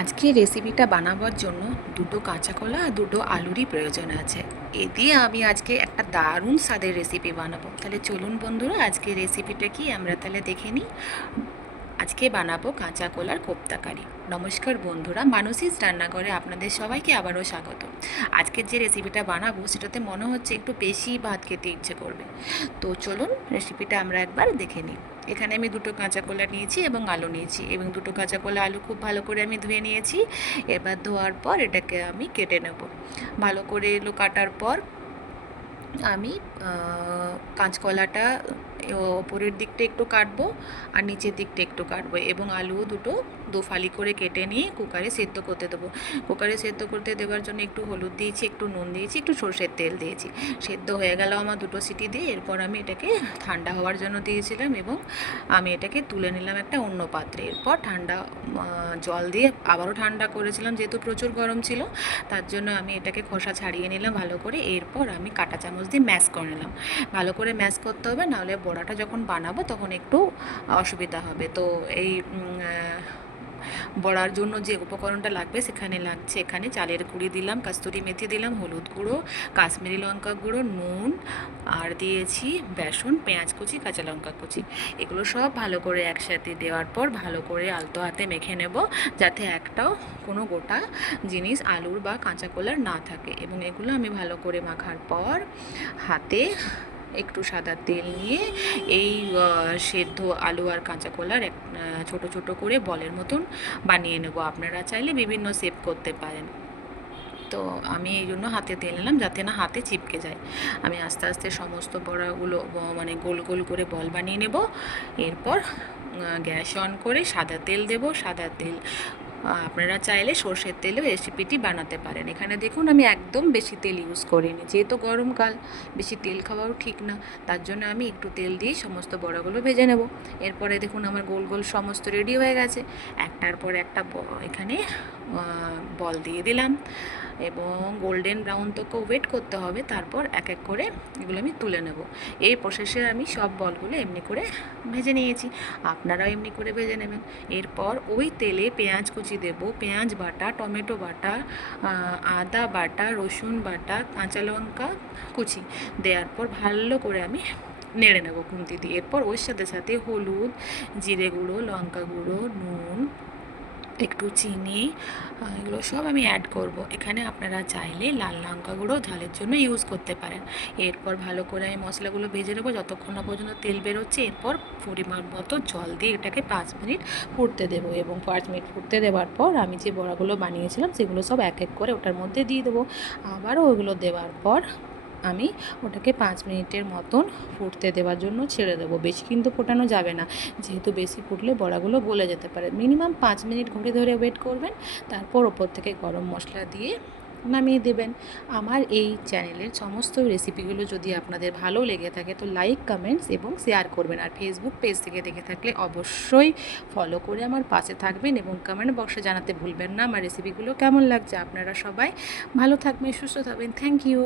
আজকে রেসিপিটা বানাবার জন্য দুটো কাঁচা কলা আর দুটো আলুরই প্রয়োজন আছে। এ দিয়ে আমি আজকে একটা দারুণ স্বাদের রেসিপি বানাবো। তাহলে চলুন বন্ধুরা, আজকে রেসিপিটা কি আমরা তাহলে দেখে নিই। আজকে বানাবো কাঁচা কলার কোপ্তা কারি। নমস্কার বন্ধুরা, মানসীর রান্নাঘরে আপনাদের সবাইকে আবারও স্বাগত। আজকের যে রেসিপিটা বানাবো সেটাতে মনে হচ্ছে একটু বেশি ভাত খেতে ইচ্ছে করবে। তো চলুন রেসিপিটা আমরা একবার দেখে নিই। এখানে আমি দুটো কাঁচা কলা নিয়েছি এবং আলু নিয়েছি, এবং দুটো কাঁচা কলা আলু খুব ভালো করে আমি ধুয়ে নিয়েছি। এবার ধোয়ার পর এটাকে আমি কেটে নেব। ভালো করে এলো কাটার পর আমি কাঁচকলাটা ওপরের দিকটা একটু কাটবো আর নিচের দিকটা একটু কাটবো, এবং আলুও দুটো ফালি করে কেটে নিয়ে কুকারে সেদ্ধ করতে দেবো। কুকারে সেদ্ধ করতে দেওয়ার জন্য একটু হলুদ দিয়েছি, একটু নুন দিয়েছি, একটু সর্ষের তেল দিয়েছি। সেদ্ধ হয়ে গেল আমার দুটো সিটি দিয়ে। এরপর আমি এটাকে ঠান্ডা হওয়ার জন্য দিয়েছিলাম, এবং আমি এটাকে তুলে নিলাম একটা অন্য পাত্রে। এরপর ঠান্ডা জল দিয়ে আবারও ঠান্ডা করেছিলাম, যেহেতু প্রচুর গরম ছিল, তার জন্য আমি এটাকে খোসা ছাড়িয়ে নিলাম ভালো করে। এরপর আমি কাঁটা চামচ দিয়ে ম্যাশ করে নিলাম। ভালো করে ম্যাশ করতে হবে, নাহলে বড়াটা যখন বানাবো তখন একটু অসুবিধা হবে। তো এই বড়ার জন্য যে উপকরণটা লাগবে সেখানে লাগছে, এখানে চালের গুঁড়ি দিলাম, কাস্তুরি মেথি দিলাম, হলুদ গুঁড়ো, কাশ্মীরি লঙ্কা গুঁড়ো, নুন, আর দিয়েছি বেসন, পেঁয়াজ কুচি, কাঁচা লঙ্কা কুচি। এগুলো সব ভালো করে একসাথে দেওয়ার পর ভালো করে আলতো হাতে মেখে নেব, যাতে একটাও কোনো গোটা জিনিস আলুর বা কাঁচা কলার না থাকে। এবং এগুলো আমি ভালো করে মাখার পর হাতে একটু সাদা তেল নিয়ে এই সেদ্ধ আলু আর কাঁচা কলার ছোটো ছোটো করে বলের মতন বানিয়ে নেব। আপনারা চাইলে বিভিন্ন শেপ করতে পারেন। তো আমি এই জন্য হাতে তেল নিলাম, যাতে না হাতে চিপকে যায়। আমি আস্তে আস্তে সমস্ত বড়াগুলো মানে গোল গোল করে বল বানিয়ে নেব। এরপর গ্যাস অন করে সাদা তেল দেব। সাদা তেল আপনারা চাইলে সর্ষের তেলেও রেসিপিটি বানাতে পারেন। এখানে দেখুন আমি একদম বেশি তেল ইউজ করিনি, যেহেতু গরমকাল, বেশি তেল খাওয়াও ঠিক না। তার জন্য আমি একটু তেল দিয়েই সমস্ত বড়াগুলো ভেজে নেব। এরপরে দেখুন আমার গোল গোল সমস্ত রেডি হয়ে গেছে। একটার পর একটা এখানে বল দিয়ে দিলাম, এবং গোল্ডেন ব্রাউন তোকেও ওয়েট করতে হবে। তারপর এক এক করে এগুলো আমি তুলে নেব। এই প্রসেসে আমি সব বলগুলো এমনি করে ভেজে নিয়েছি, আপনারাও এমনি করে ভেজে নেবেন। এরপর ওই তেলে পেঁয়াজ কুচি দেব, পেঁয়াজ বাটা, টমেটো বাটা, আদা বাটা, রসুন বাটা, কাঁচা লঙ্কা কুচি দেওয়ার পর ভালো করে আমি নেড়ে নেব খুন্তি দিয়ে। এরপর ওর সাথে সাথে হলুদ, জিরে গুঁড়ো, লঙ্কা গুঁড়ো, নুন, একটু চিনি, এগুলো সব আমি অ্যাড করব। এখানে আপনারা চাইলে লাল লঙ্কা গুঁড়ো ঝালের জন্য ইউজ করতে পারেন। এরপর ভালো করে আমি মশলাগুলো ভেজে নেবো যতক্ষণ না পর্যন্ত তেল বেরোচ্ছে। এরপর পরিমাণ মতো জল দিয়ে এটাকে 5 মিনিট ফুটতে দেবো, এবং 5 মিনিট ফুটতে দেওয়ার পর আমি যে বড়াগুলো বানিয়েছিলাম সেগুলো সব এক এক করে ওটার মধ্যে দিয়ে দেবো। আবারও ওগুলো দেওয়ার পর আমি ওটাকে 5 মিনিটের মতন ফুটতে দেওয়ার জন্য ছেড়ে দেবো। বেশি কিন্তু ফোটানো যাবে না, যেহেতু বেশি ফুটলে বড়াগুলো গলে যেতে পারে। মিনিমাম 5 মিনিট ঘুরে ধরে ওয়েট করবেন। তারপর ওপর থেকে গরম মশলা দিয়ে নামিয়ে দেবেন। আমার এই চ্যানেলের সমস্ত রেসিপিগুলো যদি আপনাদের ভালো লেগে থাকে তো লাইক, কমেন্টস এবং শেয়ার করবেন। আর ফেসবুক পেজ থেকে দেখে থাকলে অবশ্যই ফলো করে আমার পাশে থাকবেন, এবং কমেন্ট বক্সে জানাতে ভুলবেন না আমার রেসিপিগুলো কেমন লাগছে। আপনারা সবাই ভালো থাকবেন, সুস্থ থাকবেন। Thank you.